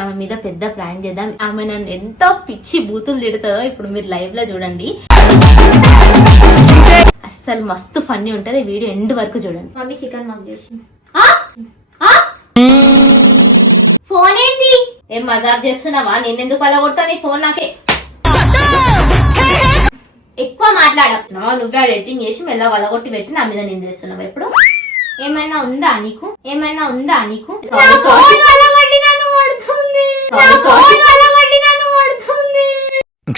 ఆమె మీద పెద్ద ప్లాన్ చేద్దాం. ఆమె నన్ను ఎంతో పిచ్చి బూతులు తిడుతుందో ఇప్పుడు మీరు లైవ్ లో చూడండి. అస్సలు మస్తు ఫన్నీ ఉంటది. వీడియో ఎండ్ వరకు చూడండి. మమ్మీ చికెన్ మస్తు చేసింది. ఫోన్ ఏంటి? ఏం మజాక్ చేస్తున్నావా? నేనెందుకు అలా కొడతా? నీ ఫోన్ నాకే. ఎక్కువ మాట్లాడకు. నువ్వే ఎడిటింగ్ చేసి మెల్ల వలగొట్టి పెట్టి నా మీద నిందేస్తున్నావా? ఇప్పుడు ఏమైనా ఉందా నీకు? ఏమైనా ఉందా నీకు?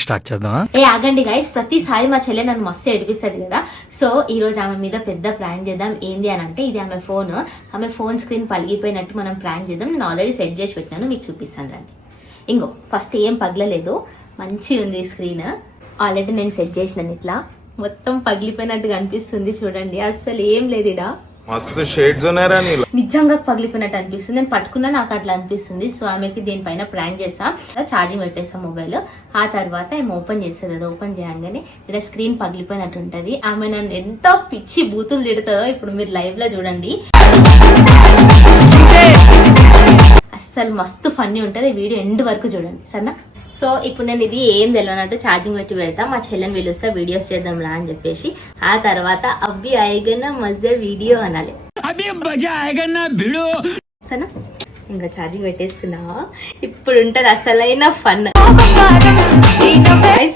స్టార్ట్ చేద్దాం. ఆగండి గైస్, ప్రతిసారి మా చెల్లె నన్ను మస్తు ఏడిపిస్తుంది కదా. సో ఈ రోజు ఆమె మీద పెద్ద ప్రాంక్ చేద్దాం. ఏంది అని అంటే, ఇది ఆమె ఫోన్ స్క్రీన్ పలిగిపోయినట్టు మనం ప్రాంక్ చేద్దాం. నేను ఆల్రెడీ సెట్ చేసి పెట్టినాను, మీకు చూపిస్తాను రండి. ఇంకో ఫస్ట్ ఏం పగలలేదు, మంచిగా ఉంది స్క్రీన్. ఆల్రెడీ నేను సెట్ చేసినాను. ఇట్లా మొత్తం పగిలిపోయినట్టు కనిపిస్తుంది చూడండి. అసలు ఏం లేదు ఇడా. మస్తు షేడ్స్ ఉన్నారా నీలో. నిజంగా పగిలిపోయినట్టు అనిపిస్తుంది. నేను పట్టుకున్నా నాకు అట్లా అనిపిస్తుంది. సో ఆమెకి దీనిపైన ప్రాంక్ చేస్తాం. ఛార్జింగ్ పెట్టేస్తాం మొబైల్. ఆ తర్వాత ఏమో ఓపెన్ చేస్తుంది. అది ఓపెన్ చేయగానే ఇక్కడ స్క్రీన్ పగిలిపోయినట్టు ఉంటది. ఆమె నన్ను ఎంతో పిచ్చి బూతులు తిడుతుందో ఇప్పుడు మీరు లైవ్ లో చూడండి. అస్సలు మస్తు ఫన్నీ ఉంటది. వీడియో ఎండ్ వరకు చూడండి సరేనా. సో ఇప్పుడు నేను ఇది ఏం తెలియనట్టు ఛార్జింగ్ పెట్టి పెడతా. మా చెల్లెని పిలుస్తా వీడియోస్ చేద్దాం రా అని చెప్పేసి. ఆ తర్వాత అబ్బి ఆయగన మజా వీడియో అనాలి సరేనా. ఇంకా ఛార్జింగ్ పెట్టేస్తున్నా. ఇప్పుడు ఉంటది అసలైన ఫన్.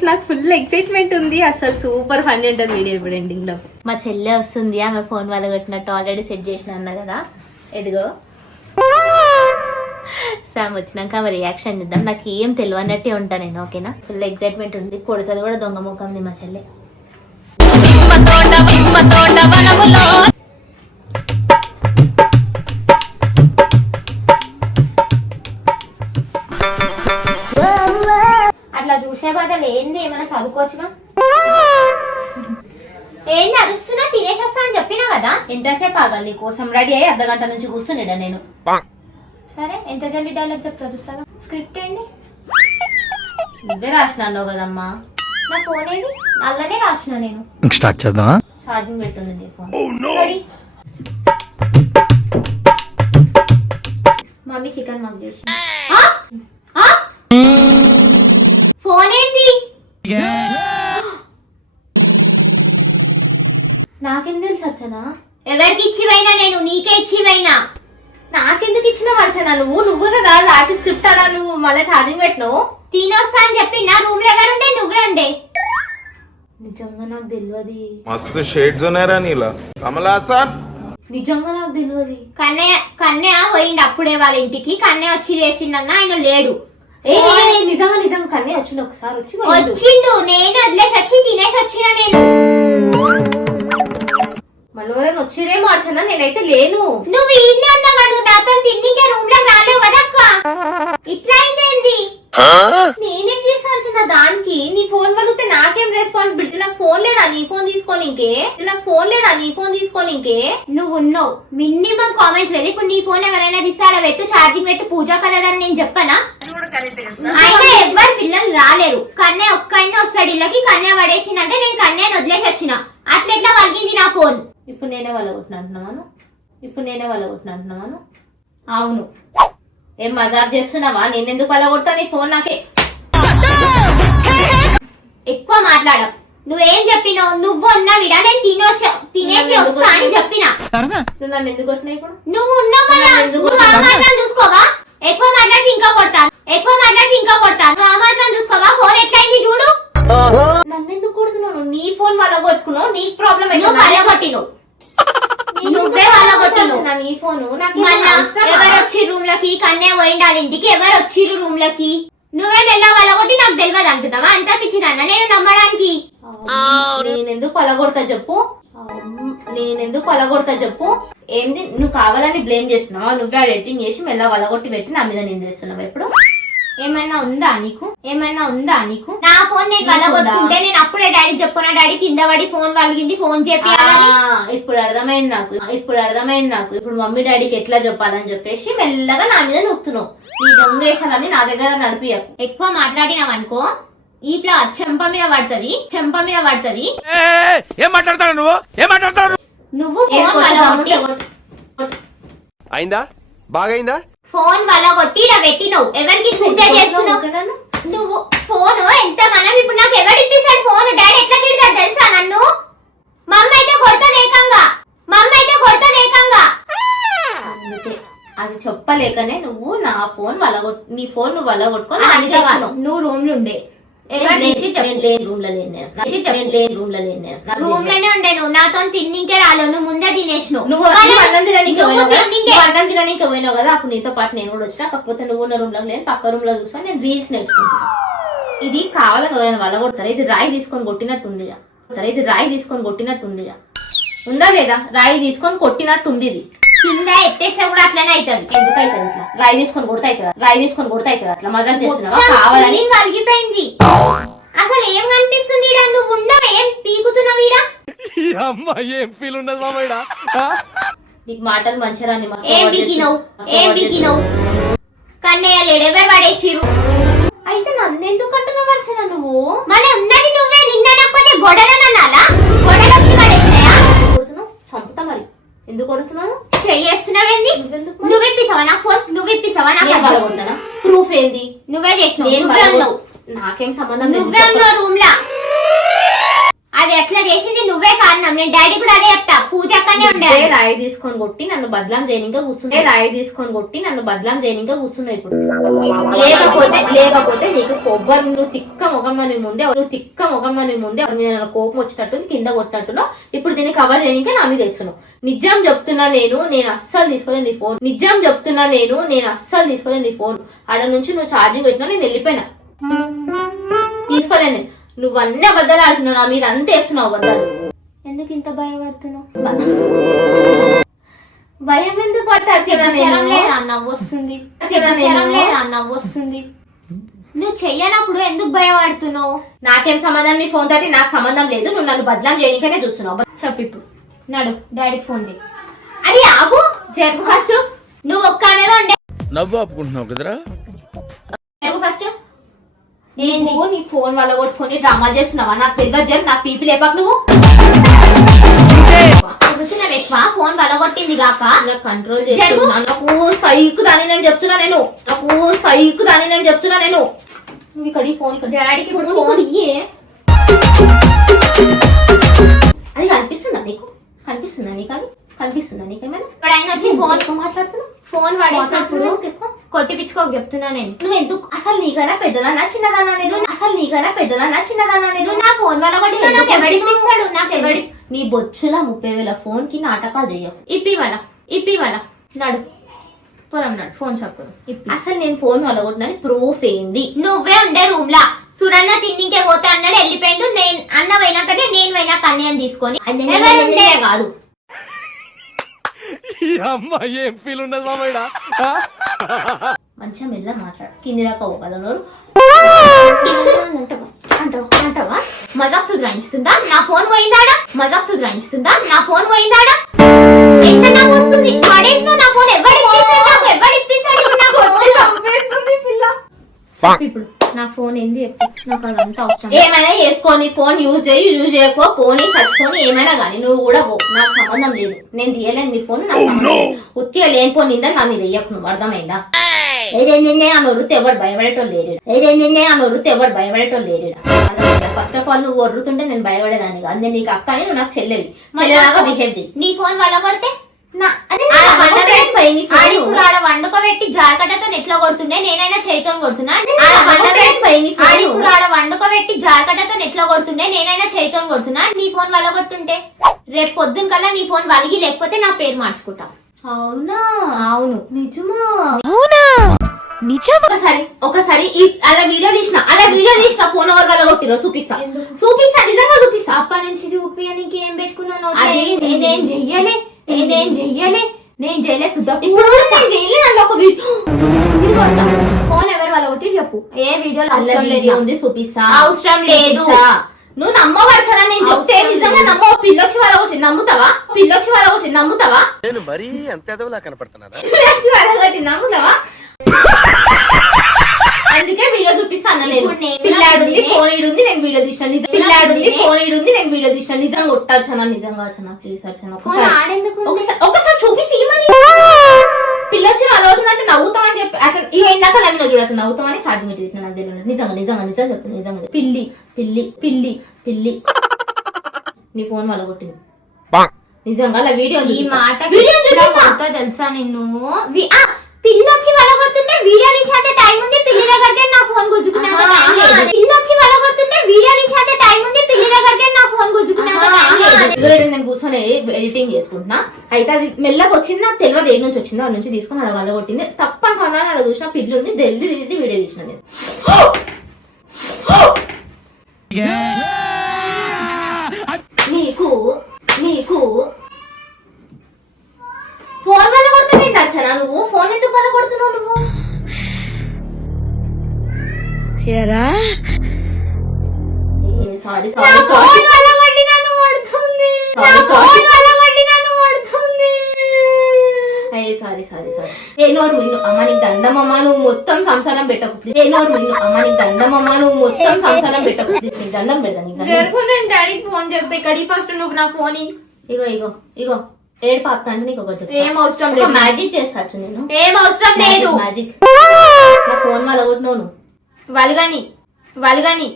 నాకు ఫుల్ ఎక్సైట్మెంట్ ఉంది. అసలు సూపర్ ఫన్ ఉంటది వీడియో ఇప్పుడు ఎండింగ్ లో. మా చెల్లె వస్తుంది. ఆమె ఫోన్ వల్ల కొట్టినట్టు ఆల్రెడీ సెట్ చేసిన అన్నా కదా. ఎదిగో సామ్ వచ్చినాక ఆమె రియాక్షన్ ఇద్దాం. నాకు ఏం తెలియనట్టే ఉంటా నేను. ఓకేనా, ఫుల్ ఎక్సైట్మెంట్ ఉంది. కొడుతుంది కూడా దొంగ ముఖంది మా చెల్లె. అట్లా చూసే బదులు ఏంది ఏమైనా చదువుకోవచ్చుగా. ఏంటి అరుస్తున్నా? తినేసి వస్తా అని చెప్పినా కదా. ఎంతసేపు ఆగాలి నీ కోసం? రెడీ అయ్యి అర్ధగంట నుంచి కూర్చున్నాడా నేను. సరే, ఎంత జల్దీ డైలాగ్ చెప్తా చూస్తాగా. స్క్రిప్ట్ ఏంటి? నువ్వే రాసినావు కదమ్మా. నా ఫోన్ ఏంటి? అల్లనే రాసిన నేను. స్టార్ట్ చేద్దాం. ఛార్జింగ్ పెట్టుంది నీ ఫోన్. మమ్మీ చికెన్ మస్తు చేసింది. ఫోన్ ఏంటి? నాకేం తెలుసు అర్చనా? ఎవరికి ఇచ్చివైనా నేను నీకే ఇచ్చివైనా. నాకెందుకు ఇచ్చిన వర్చన? నువ్వు కదా రాసి స్క్రిప్ట్ అలా నువ్వు మళ్ళీ ఛార్జింగ్ పెట్టినావు. తినొస్తా అని చెప్పి నా రూమ్ లో ఎవరుండే? నువ్వే ఉండే. నిజంగా నాకు తెలియదు. మస్తు షేడ్స్ ఉన్నారా నీలో. కమలాసన్ నిజంగా నాకు తెలియదు. కన్నయ్య పోయిండు అప్పుడే వాళ్ళ ఇంటికి. కన్నయ్య వచ్చి చేసిండన్న, ఆయన లేడు. నిజంగా కన్నీ వచ్చిండు. ఒకసారి వచ్చిండు. నేను వదిలేసి వచ్చి తినేసి వచ్చిన. నేను మళ్ళీ ఎవరైనా వచ్చిరేమో అర్చన, నేనైతే లేను. నువ్వు ఈయన ఉన్నావా? నువ్వు నాతో తిన్నికే రూమ్ లో రాలేవు కదక్క. ఇట్లా అయింది. నేనేం చేస్తాను దానికి? నీ ఫోన్ వలిగితే నాకేం రెస్పాన్సిబిలిటీ? నాకు ఫోన్ లేదా నీ ఫోన్ తీసుకోని ఇంకే. నువ్వు ఉన్నావు. మినిమం కామెంట్స్ లేదు. ఇప్పుడు నీ ఫోన్ ఎవరైనా తీసాడ పెట్టు, ఛార్జింగ్ పెట్టు, పూజ కదని నేను చెప్పనా? అయినా ఎవరు పిల్లలు రాలేరు. కన్నయ్య ఒక్కడినే వస్తాడు ఇళ్ళకి. కన్నయ్య పడేసిందంటే నేను కన్నయ్యని వదిలేసి వచ్చిన. అట్లెట్లా వలిగింది నా ఫోన్? ఇప్పుడు నేనే వలగొట్టినంటున్నాను. అవును. ఏం మజాక్ చేస్తున్నావా? నేనెందుకు వలగొడతా? నీ ఫోన్ నాకే. ఎక్కువ మాట్లాడ. నువ్వేం చెప్పినావు? నువ్వు ఉన్నా విడా నేను తినేసి వస్తా అని చెప్పినా. నువ్వు నన్ను ఎందుకు కొట్టినా? ఇప్పుడు నువ్వు ఉన్నావు చూసుకోవా? ఎక్కువ మాట్లాడితే ఇంకా కొడతాను. నువ్వు ఆ మాత్రం చూసుకోవా? ఫోన్ ఎట్లయింది చూడు. నన్ను ఎందుకు కొడుతున్నావు? నీ ఫోన్ వలగొట్టుకున్నావు. నీకు ప్రాబ్లం అయితే నువ్వే వలగొట్టినావు. నీ ఫోన్ ఎవరు వచ్చి రూమ్ లకి? కన్నే పోయిండాలి ఇంటికి. ఎవరు వచ్చిర్రు రూమ్ లకి? నువ్వే మెల్ల వలగొట్టి నాకు తెలియదు అంటున్నావా? అంతా పిచ్చిదన్నా నేను నమ్మడానికి. నేనెందుకు వలగొడతా చెప్పు. ఏంది నువ్వు కావాలని బ్లేమ్ చేస్తున్నావా? నువ్వే ఎడిటింగ్ చేసి మెల్ల వలగొట్టి పెట్టి నా మీద నిందేస్తున్నావా? ఇప్పుడు ఏమైనా ఉందా నీకు? నా ఫోన్ నేను వలగొట్టుకుంటే నేను అప్పుడే డాడీ చెప్పుకున్నా. డాడీ కింద పడి ఫోన్ వలిగింది, ఫోన్ చెప్పాలని. ఇప్పుడు అర్థమైంది నాకు. ఇప్పుడు మమ్మీ డాడీకి ఎట్లా చెప్పాలని చెప్పేసి మెల్లగా నా మీద నొక్కుతున్నావు. నీ దొంగేశాలని నా దగ్గర నడిపియకు. ఎక్కువ మాట్లాడినావు అనుకో ఇట్లా చెంప మీద పడుతుంది. నువ్వు నువ్వు ఫోన్ అయిందా? బాగైందా? ఫోన్ వల్ల కొట్టి ఇలా పెట్టినావు ఎవరికి చూతే చేస్తున్నావు నువ్వు ఫోన్ ఎంత మనం ఇప్పుడు నాకు ఎవరు ఇప్పిస్తాడు ఫోన్ డాడీ ఎట్లా తిడతాడు తెలుసా నన్ను మమ్మీ అయితే కొడతానేకంగా అందుకే అది చెప్పలేకనే నువ్వు నా ఫోన్ నీ ఫోన్ నువ్వు వల్లగొట్టుకొని నువ్వు రూమ్ లో ఉండే రూమ్ లోనే ఉండే నువ్వు నాతో తిన్నింకే రాలేవు నువ్వు ముందే తినేసినావు నువ్వు అన్నం తినడానికి పోయినావు కదా అప్పుడు నీతో పాటు నేను కూడా వచ్చినా కాకపోతే నువ్వు ఉన్న రూమ్ లో లేని పక్క రూమ్ లో చూసా నేను రీల్స్ నేర్చుకుంటున్నా ఇది కావాలని ఎవరైనా వల్లగొడతారా ఇది రాయి తీసుకొని కొట్టినట్టుందిరా ఉందా లేదా రాయి తీసుకొని కొట్టినట్టుంది ఇది కింద ఎత్తేస్తే కూడా అట్లనే అవుతుంది ఎందుకు అవుతుంది ఇట్లా రాయి తీసుకొని కొడతాయి కదా అట్లా మజాక్ చేస్తున్నావా కావాలని వలిగిపోయింది అసలు ఏం కనిపిస్తుంది ఈడ నువ్వు ఉండవు ఏం పీకుతున్నావు ఈడ నీకు మాటలు మంచిగా రాని ఏం పీకినవు కన్నయ్య లేడెవరు పడేసిరు అయితే నన్ను ఎందుకు అంటున్నావు వర్షన నువ్వు మళ్ళీ ఉన్నది నువ్వే నిన్నకపోతే గొడవలనన్నాలా గొడవలు వచ్చి పడేసినాయా కొడుతున్నావు చంపుతా మరి ఎందుకు కొడుతున్నావు చెయ్యేస్తున్నావేంది నువ్వు ఇప్పిస్తావా నా ఫోన్ నువ్వు ఇప్పిస్తావా నా ప్రూఫ్ ఏంది నువ్వే చేసినావు నాకేం సంబంధం నువ్వే ఉన్నావు రూమ్ లా అది ఎట్లా చేసింది నువ్వే కారణం నేను డాడీ కూడా అదే చెప్తా పూజ అక్కడనే ఉండే రాయి తీసుకొని కొట్టి నన్ను బదలాం చేయనిగా కూర్చున్నావు ఇప్పుడు లేకపోతే నీకు కొబ్బరి నువ్వు తిక్క మొగమ్మని ముందే మీద నన్ను కోపం వచ్చినట్టు కింద కొట్టినట్టును ఇప్పుడు దీన్ని కవర్ చేయనిక నా మీద వేస్తున్నావు నిజం చెప్తున్నా నేను అస్సలు తీసుకోలేను నీ ఫోన్ ఆడ నుంచి నువ్వు ఛార్జింగ్ పెట్టినా నేను వెళ్ళిపోయినా తీసుకోలేను నువ్వు అన్ని అబద్ధాలు ఆడుతున్నావు నా మీద అంత వేస్తున్నావు అబద్ధాలు ఎందుకు ఇంత భయపడుతున్నావు భయం ఎందుకు పట్టాల్సి నవ్వొస్తుంది నువ్వు చెయ్యనప్పుడు ఎందుకు భయపడుతున్నావు నాకేం సంబంధం నీ ఫోన్ తోటి నాకు సంబంధం లేదు నువ్వు నన్ను బదలాం చేయనికనే చూస్తున్నావు చెప్పు ఇప్పుడు నడు డాడీకి ఫోన్ చేయి అది ఆగు జరుగు ఫస్ట్ నువ్వు ఒక్కనే ఉండే నవ్వు ఆపుకుంటున్నావు కదరా ఫస్ట్ నువ్వు నీ ఫోన్ వల్ల కొట్టుకొని డ్రామా చేస్తున్నావా నాకు తెలియదు నాకు పీపీ లేపాక నువ్వు ఫోన్ వలగొట్టింది కాక నాకు కంట్రోల్ చేస్తున్నా నాకు సైకు దాని నేను చెప్తున్నా నేను నువ్వు ఇక్కడ ఫోన్ డాడీకి ఫోన్ ఇయ్యే అది కనిపిస్తుందా నీకు నీకేమైనా ఆయన వచ్చి ఫోన్ మాట్లాడుతున్నావు ఫోన్ వాడేసినప్పుడు కొట్టిపించుకోక చెప్తున్నా నేను నువ్వు ఎందుకు అసలు నీకైనా పెద్దదానా చిన్నదానా నేను నా ఫోన్ వల్ల కొట్టి నాకు ఎవడిపిస్తాడు నాకు ఎవడి నీ బొచ్చుల 30,000 ఫోన్ కి నాటకాలు చెయ్యవు ఇప్పివాల నడు పోదాం నడు ఫోన్ షాప్ అసలు నేను ఫోన్ వల్లగొట్టినని ప్రూఫ్ ఏంది నువ్వే ఉండే రూమ్ లా సురన్న తిన్నికే పోతే అన్నాడు వెళ్ళిపోయిండు నేను అన్న పోయినాకంటే నేను పోయినా కన్యాన్ని తీసుకొని కాదు ఏం ఫీల్ ఉన్నది మామయ్య మంచిగా మెల్ల మాట్లాడు కింది దాకా పోగలను అంటావా మజాక్ సుధరాయించుతుందా నా ఫోన్ పోయిందాడా ఎంత నాకు వస్తుంది పడేసిన నా ఫోన్ ఎవడిప్పిస్తాడు ఇప్పుడు నా ఫోన్ ఏంది నాకు అదంతా అవసరం ఏమైనా చేసుకోని ఫోన్ యూజ్ చేయకపో పోనీ చచ్చిపోని ఏమైనా కానీ నువ్వు కూడా పో నాకు సంబంధం లేదు నేను తీయలేను నీ ఫోన్ నాకు సంబంధం లేదు ఉత్తిగా లేని ఫోన్ నిందని నా మీద వెయ్యకు నువ్వు అర్థమైందా ఏదేందే అని వృత్తి ఎవరు భయపడేటోళ్ళు లేరు ఫస్ట్ ఆఫ్ ఆల్ నువ్వు వరుతుంటే నేను భయపడేదాన్ని కాదు నేను నీకు అక్క అని నువ్వు నాకు చెల్లెలాగా బిహేవ్ చేయి నీ ఫోన్ వల్ల కొడితే ఆడ వండుకోబెట్టి జాకటతో ఎట్లా కొడుతుండే నేనైనా చేతితో కొడుతున్నా ఆడ వండుకోబెట్టి జాకటతో ఎట్లా కొడుతుండే నేనైనా చేతితో కొడుతున్నా నీ ఫోన్ వల్ల కొట్టుంటే రేపు పొద్దున కల్లా నీ ఫోన్ వలిగి లేకపోతే నా పేరు మార్చుకుంటా అవునా అవును నిజమా ఒకసారి అలా వీడియో తీసిన ఫోన్ ఎవరు వల్ల కొట్టిరో చూపిస్తా నిజంగా చూపిస్తా అప్పటి నుంచి చూపి నీకు ఏం పెట్టుకున్నాను అది నేను చెయ్యలే సుద్ధ ఇప్పుడు ఒక ఫోన్ ఎవరు వాళ్ళ ఒకటి చెప్పు ఏ వీడియోలో వీడియో ఉంది చూపిస్తా అవసరం లేదు నువ్వు నమ్మవచ్చనా నేను చెప్తే నిజంగా నమ్మవు పిల్లొచ్చి వాళ్ళ ఒకటి నమ్ముతావా నేను మరీ అంత ఎదవలా కనపడుతున్నారా నమ్ముతావా అందుకే వీడియో చూపిస్తా అన్న నేను పిల్లాడుంది ఫోన్ ఈడుంది నేను వీడియో తీసిన నిజంగా కొట్టచ్చనా నిజంగా వచ్చనా ప్లీజ్ వచ్చనా ఒకసారి చూపిసి పిల్ల వచ్చి అలా అవుతుందంటే నవ్వుతామని చెప్పి అట్లా ఇక ఇందాక నమ్మిన చూడు అట్లా నవ్వుతామని ఛార్జింగ్ పెట్టి పెట్టిన నాకు తెలియదు. నిజంగా నిజంగా నిజంగా చెప్తాను నిజంగా. పిల్లి పిల్లి పిల్లి పిల్లి నీ ఫోన్ వల్ల కొట్టింది నిజంగా. అలా వీడియో ఈ మాట వీడియో తెలుసా నిన్ను? పిల్లి వచ్చి వలగొడుతుంటే వీడియో తీసేంత టైం ఉంది, పిల్లి దగ్గరికి నా ఫోన్ గుంజుకున్నాక టైం లేదు. పిల్లి వచ్చి వలగొడుతుంటే వీడియో తీసేంత టైం ఉంది, పిల్లి దగ్గరికి నా ఫోన్ గుంజుకున్నాక టైం లేదు. నేను కూర్చొని ఎడిటింగ్ చేసుకుంటున్నా. అయితే అది మెల్లగా వచ్చింది, నాకు తెలియదు ఏ నుంచి వచ్చిందో ఆ నుంచి తీసుకుని అక్కడ వల్ల కొట్టింది. తప్పనిసరి అక్కడ చూసిన పిల్లి ఉంది, తెలిసి వీడియో తీసిన నేను. నీకు నీకు ఫోన్ వల్ల కొడుతుంది దర్శన. నువ్వు ఫోన్ ఎందుకు వల్ల కొడుతున్నావు నువ్వు? Sorry sorry sorry sorry sorry sorry. ఏ నోరు విన్ను అమ్మ నీకు దండమమ్మ, నువ్వు మొత్తం సంసారం పెట్టకు. ఏ నోరు విన్ను అమ్మ నీకు దండమమ్మ, నువ్వు మొత్తం సంసారం పెట్టకు. నీకు దండం పెడతా నీకు దండం. నేను డాడీకి ఫోన్ చేస్తే కడి ఫస్ట్ నువ్వు నా ఫోన్ ఇగో ఇగో ఇగో ఏడు పాప అంటే నీకు ఒకటి ఏం అవసరం లేదు. మ్యాజిక్ చేస్తాచ్చు నేను. ఏం అవసరం లేదు. మ్యాజిక్ నా ఫోన్ వల్ల కొట్టినావు నువ్వు. వల్గని వల్గని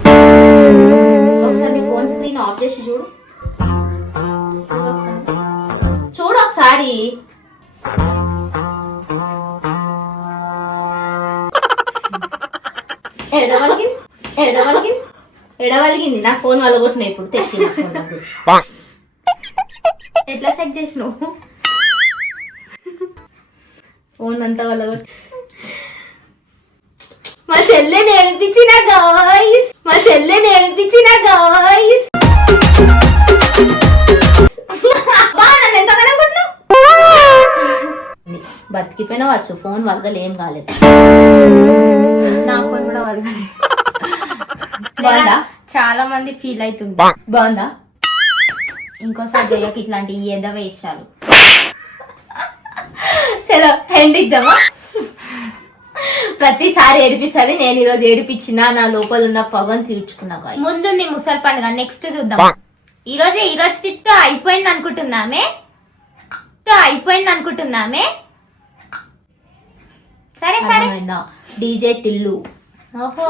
ఒకసారి నీ ఫోన్ స్క్రీన్ ఆఫ్ చేసి చూడు. చూడు ఒకసారి. ఎడవలిగింది నా ఫోన్ వల్ల కొట్టిన ఇప్పుడు తెచ్చి నా ఫోన్ నాకు తెచ్చి. ఎట్లా సెట్ చేసినావు ఫోన్ అంతా వల్ల కొట్టి మా చెల్లెని ఏడిపించిన గాయ్స్, మా చెల్లెని ఏడిపించిన గాయ్స్. నన్ను ఎంతగానో కొట్టినావు. బతికిపోయినా వచ్చు, ఫోన్ వరదలు ఏం కాలేదు. నా ఫోన్ కూడా వల్గని. బాగుందా? చాలా మంది ఫీల్ అవుతుంది. బాగుందా? ఇంకోసారి జయకి ఇట్లాంటి ఏదో వేసాలు. చలో ఎండ్ ఇద్దామా? ప్రతిసారి ఏడిపిస్తుంది, నేను ఈరోజు ఏడిపించిన నా లోపల ఉన్న పగను తీర్చుకున్నా. ముందుంది ముసలి పండుగ, నెక్స్ట్ చూద్దాం. ఈ రోజు తిట్టు అయిపోయింది అనుకుంటున్నామే. సరే సరే డీజే టిల్లు. ఓహో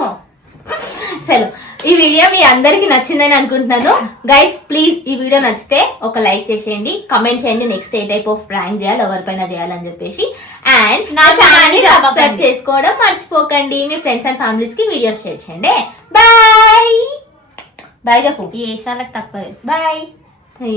చలో ఈ వీడియో మీ అందరికి నచ్చిందని అనుకుంటున్నాను. గైస్ ప్లీజ్ ఈ వీడియో నచ్చితే ఒక లైక్ చేసేయండి, కమెంట్ చేయండి next A type of prank చేయాలి, ఎవరిపైన చేయాలని చెప్పేసి. అండ్ నా ఛానల్ ని సబ్స్క్రైబ్ చేసుకోవడం మర్చిపోకండి. మీ ఫ్రెండ్స్ అండ్ ఫ్యామిలీస్ కి వీడియోస్ షేర్ చేయండి. బాయ్ బాయ్ చెప్పు. ఈ ఏషాలకు తక్కువ. బాయ్.